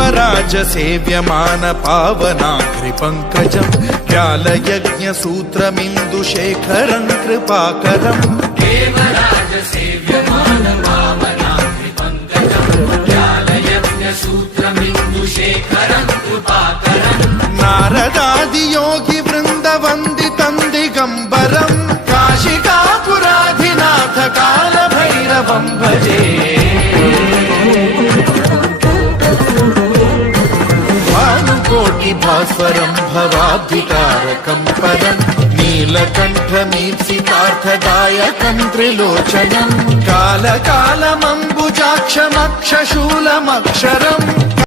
देवराज सेव्यमान पावनाघ्रिपङ्कजम् व्यालयज्ञसूत्रमिन्दुशेखरं कृपाकरम् देवराज सेव्यमान पावनाघ्रिपङ्कजम् व्यालयज्ञसूत्रमिन्दुशेखरं कृपाकरम् नारदादियोगि वृन्दवन्दितं दिगम्बरम् काशिकापुराधिनाथ कालभैरवं भजे भास्वरं भवाब्धिकारकं परम् नीलकण्ठमीप्सितार्थदायकं त्रिलोचनं कालकालमम्बुजाक्षमक्षशूलमक्षरम्